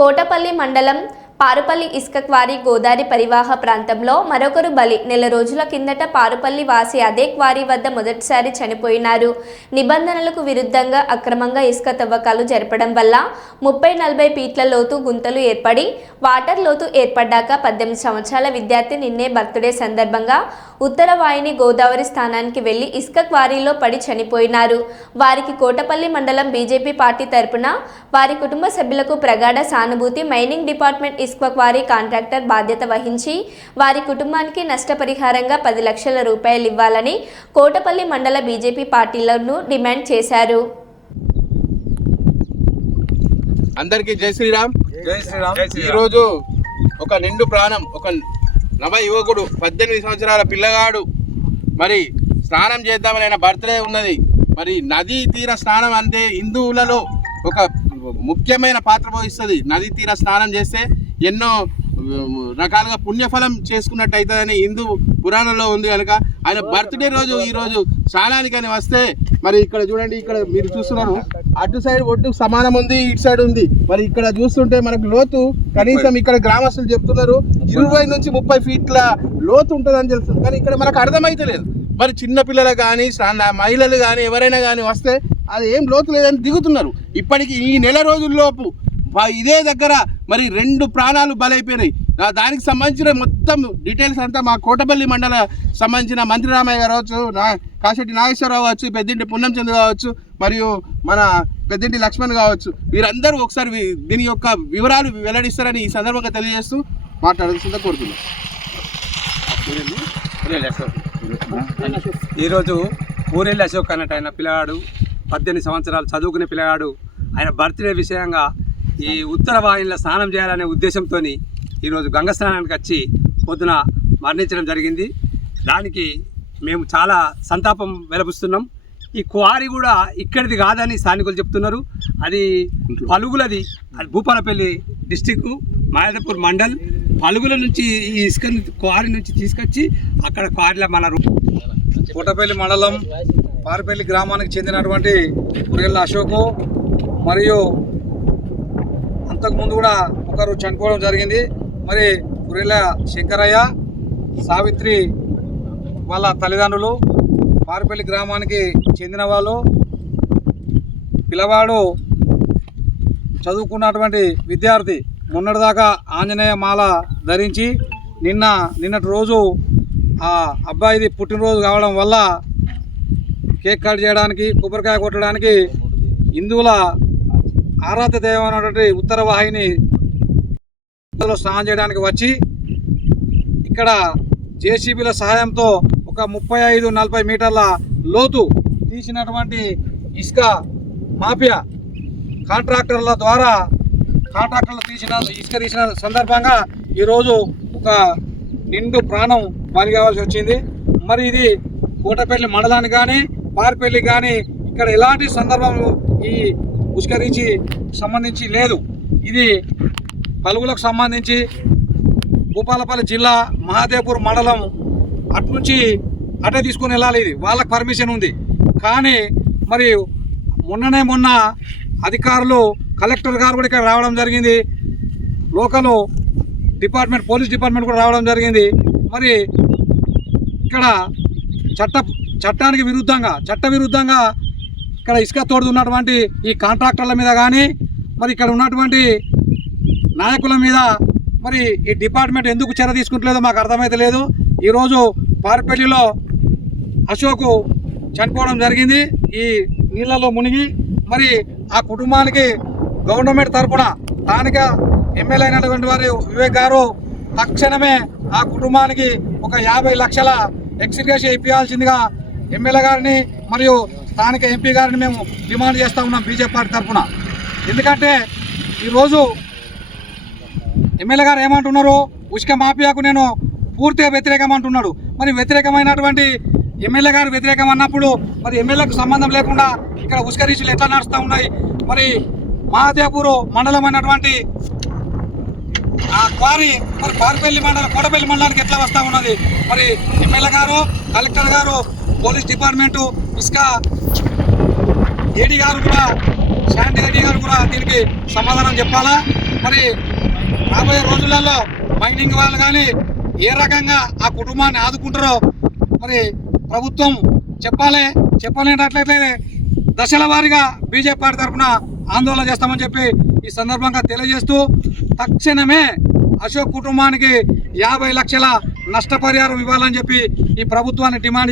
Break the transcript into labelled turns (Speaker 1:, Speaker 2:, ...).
Speaker 1: కోటపల్లి మండలం పారుపల్లి ఇసుక క్వారీ గోదావరి పరివాహ ప్రాంతంలో మరొకరు బలి. నెల రోజుల కిందట పారుపల్లి వాసి అదే క్వారీ వద్ద మొదటిసారి చనిపోయినారు. నిబంధనలకు విరుద్ధంగా అక్రమంగా ఇసుక తవ్వకాలు జరపడం వల్ల ముప్పై నలభై ఫీట్ల లోతు గుంతలు ఏర్పడి వాటర్ లోతు ఏర్పడ్డాక పద్దెనిమిది సంవత్సరాల విద్యార్థి నిన్నే బర్త్డే సందర్భంగా ఉత్తర వాయిని గోదావరి స్థానానికి వెళ్ళి ఇసుక క్వారీలో పడి చనిపోయినారు. వారికి కోటపల్లి మండలం బీజేపీ పార్టీ తరపున వారి కుటుంబ సభ్యులకు ప్రగాఢ సానుభూతి మైనింగ్ డిపార్ట్మెంట్ ఇసుక క్వారీ కాంట్రాక్టర్ బాధ్యత వహించి వారి కుటుంబానికి నష్టపరిహారంగా పది లక్షల రూపాయలు ఇవ్వాలని కోటపల్లి మండల బీజేపీ పార్టీలను డిమాండ్ చేశారు.
Speaker 2: అందరికీ జై శ్రీరామ్.
Speaker 3: జై శ్రీరామ్.
Speaker 2: ఈ రోజు ఒక నిండు ప్రాణం ఒక నవ యువకుడు పద్దెనిమిది సంవత్సరాల పిల్లగాడు. మరి స్నానం చేద్దామని ఆయన బర్త్డే ఉన్నది. మరి నదీ తీర స్నానం అంటే హిందువులలో ఒక ముఖ్యమైన పాత్ర వహిస్తుంది నదీ తీర స్నానం చేస్తే ఎన్నో రకాలుగా పుణ్యఫలం చేసుకున్నట్టు అవుతుందని హిందూ పురాణంలో ఉంది కనుక. ఆయన బర్త్డే రోజు ఈ రోజు స్నానానికని వస్తే మరి ఇక్కడ చూడండి ఇక్కడ మీరు చూస్తున్నారు. అటు సైడ్ ఒడ్డు సమానం ఉంది ఇటు సైడ్ ఉంది. మరి ఇక్కడ చూస్తుంటే మనకు లోతు కనీసం ఇక్కడ గ్రామస్తులు చెప్తున్నారు ఇరవై నుంచి ముప్పై ఫీట్ల లోతు ఉంటుందని తెలుస్తుంది. కానీ ఇక్కడ మనకు అర్థమైతలేదు మరి చిన్నపిల్లలు కానీ మహిళలు కానీ ఎవరైనా కానీ వస్తే అది ఏం లోతు లేదని దిగుతున్నారు. ఇప్పటికి ఈ నెల రోజుల్లోపు ఇదే దగ్గర మరి రెండు ప్రాణాలు బలైపోయినాయి. దానికి సంబంధించిన మొత్తం డీటెయిల్స్ అంతా మా కోటపల్లి మండల సంబంధించిన మంత్రి రామయ్య గారు కావచ్చు నా కాశెట్టి నాగేశ్వరరావు కావచ్చు పెద్దింటి పున్నం కావచ్చు మరియు మన పెద్దింటి లక్ష్మణ్ కావచ్చు. వీరందరూ ఒకసారి దీని యొక్క వివరాలు వెల్లడిస్తారని ఈ సందర్భంగా తెలియజేస్తూ మాట్లాడాల్సిందిగా కోరుతున్నాం.
Speaker 3: ఈరోజు ఊరెళ్ళి అశోక్ అన్నట్టు ఆయన పిల్లగాడు పద్దెనిమిది సంవత్సరాలు చదువుకునే పిల్లగాడు. ఆయన బర్త్డే విషయంగా ఈ ఉత్తర వాహినిలో స్నానం చేయాలనే ఉద్దేశంతో ఈరోజు గంగ స్నానానికి వచ్చి పొద్దున మరణించడం జరిగింది. దానికి మేము చాలా సంతాపం వెలబుస్తున్నాం. ఈ క్వారీ కూడా ఇక్కడిది కాదని స్థానికులు చెప్తున్నారు. అది పలుగులది అది భూపాలపల్లి డిస్టిక్ మాయాదపూర్ మండల్ పలుగుల నుంచి ఈ ఇసుక క్వారీ నుంచి తీసుకొచ్చి అక్కడ క్వారీలో మన
Speaker 4: కోటపల్లి మండలం పారిపల్లి గ్రామానికి చెందినటువంటి పురేళ్ళ అశోకు మరియు అంతకుముందు కూడా ఒకరు చనిపోవడం జరిగింది. మరి పురేళ్ళ శంకరయ్య సావిత్రి వాళ్ళ తల్లిదండ్రులు పారిపల్లి గ్రామానికి చెందిన వాళ్ళు. పిల్లవాడు చదువుకున్నటువంటి విద్యార్థి మొన్నటిదాకా ఆంజనేయ మాల ధరించి నిన్న నిన్నటి రోజు ఆ అబ్బాయిది పుట్టినరోజు కావడం వల్ల కేక్ కట్ చేయడానికి కొబ్బరికాయ కొట్టడానికి హిందువుల ఆరాధ దైవమైనటువంటి ఉత్తర వాహిని స్నానం చేయడానికి వచ్చి ఇక్కడ జేసీబీల సహాయంతో ఒక ముప్పై ఐదు నలభై మీటర్ల లోతు తీసినటువంటి ఇసుక మాఫియా కాంట్రాక్టర్ల ద్వారా కాంట్రాక్టర్లు తీసిన ఇసుక తీసిన సందర్భంగా ఈరోజు ఒక నిండు ప్రాణం బలి కావాల్సి వచ్చింది. మరి ఇది కోటపల్లి మండలానికి కానీ పారిపల్లి కానీ ఇక్కడ ఎలాంటి సందర్భం ఈ పుష్కరించి సంబంధించి లేదు. ఇది పలుగులకు సంబంధించి భూపాలపల్లి జిల్లా మహాదేవ్పూర్ మండలం అటు నుంచి అటే తీసుకొని వెళ్ళాలి ఇది. వాళ్ళకి పర్మిషన్ ఉంది. కానీ మరి మొన్ననే మొన్న అధికారులు కలెక్టర్ గారు కూడా ఇక్కడ రావడం జరిగింది. లోకల్ డిపార్ట్మెంట్ పోలీస్ డిపార్ట్మెంట్ కూడా రావడం జరిగింది. మరి ఇక్కడ చట్ట చట్టానికి విరుద్ధంగా చట్ట విరుద్ధంగా ఇక్కడ ఇసుక తోడుతున్నటువంటి ఈ కాంట్రాక్టర్ల మీద కానీ మరి ఇక్కడ ఉన్నటువంటి నాయకుల మీద మరి ఈ డిపార్ట్మెంట్ ఎందుకు చర్య తీసుకుంటలేదో మాకు అర్థమైతే లేదు. ఈరోజు పారిపల్లిలో అశోకు చనిపోవడం జరిగింది. ఈ నీళ్ళలో మునిగి మరి ఆ కుటుంబానికి గవర్నమెంట్ తరపున స్థానిక ఎమ్మెల్యే అయినటువంటి వారు వివేక్ గారు తక్షణమే ఆ కుటుంబానికి ఒక యాభై లక్షల ఎక్స్గ్రేషన్ ఇప్పించాల్సిందిగా ఎమ్మెల్యే గారిని మరియు స్థానిక ఎంపీ గారిని మేము డిమాండ్ చేస్తూ ఉన్నాం బీజేపీ పార్టీ తరఫున. ఎందుకంటే ఈరోజు ఎమ్మెల్యే గారు ఏమంటున్నారు ఉష్క మాఫియాకు నేను పూర్తిగా వ్యతిరేకం అంటున్నాడు మరి వ్యతిరేకమైనటువంటి ఎమ్మెల్యే గారు వ్యతిరేకం అన్నప్పుడు మరి ఎమ్మెల్యేకు సంబంధం లేకుండా ఇక్కడ ఉష్క రీచులు ఎట్లా నడుస్తూ ఉన్నాయి? మరి మహాదేవపూర్ మండలం అయినటువంటి ఆ క్వారీ మరి పారిపల్లి మండలం కోటపల్లి మండలానికి ఎట్లా వస్తూ ఉన్నది? మరి ఎమ్మెల్యే గారు కలెక్టర్ గారు పోలీస్ డిపార్ట్మెంటు ఇసుక ఏడీ గారు కూడా శాంతి రెడ్డి గారు కూడా దీనికి సమాధానం చెప్పాలా? మరి రాబోయే రోజులలో మైనింగ్ వాళ్ళు కానీ ఏ రకంగా ఆ కుటుంబాన్ని ఆదుకుంటారో మరి ప్రభుత్వం చెప్పాలి చెప్పలేనట్లయితే దశల వారీగా బీజేపీ పార్టీ తరఫున ఆందోళన చేస్తామని చెప్పి ఈ సందర్భంగా తెలియజేస్తూ తక్షణమే అశోక్ కుటుంబానికి యాభై లక్షల నష్టపరిహారం ఇవ్వాలని చెప్పి ఈ ప్రభుత్వాన్ని డిమాండ్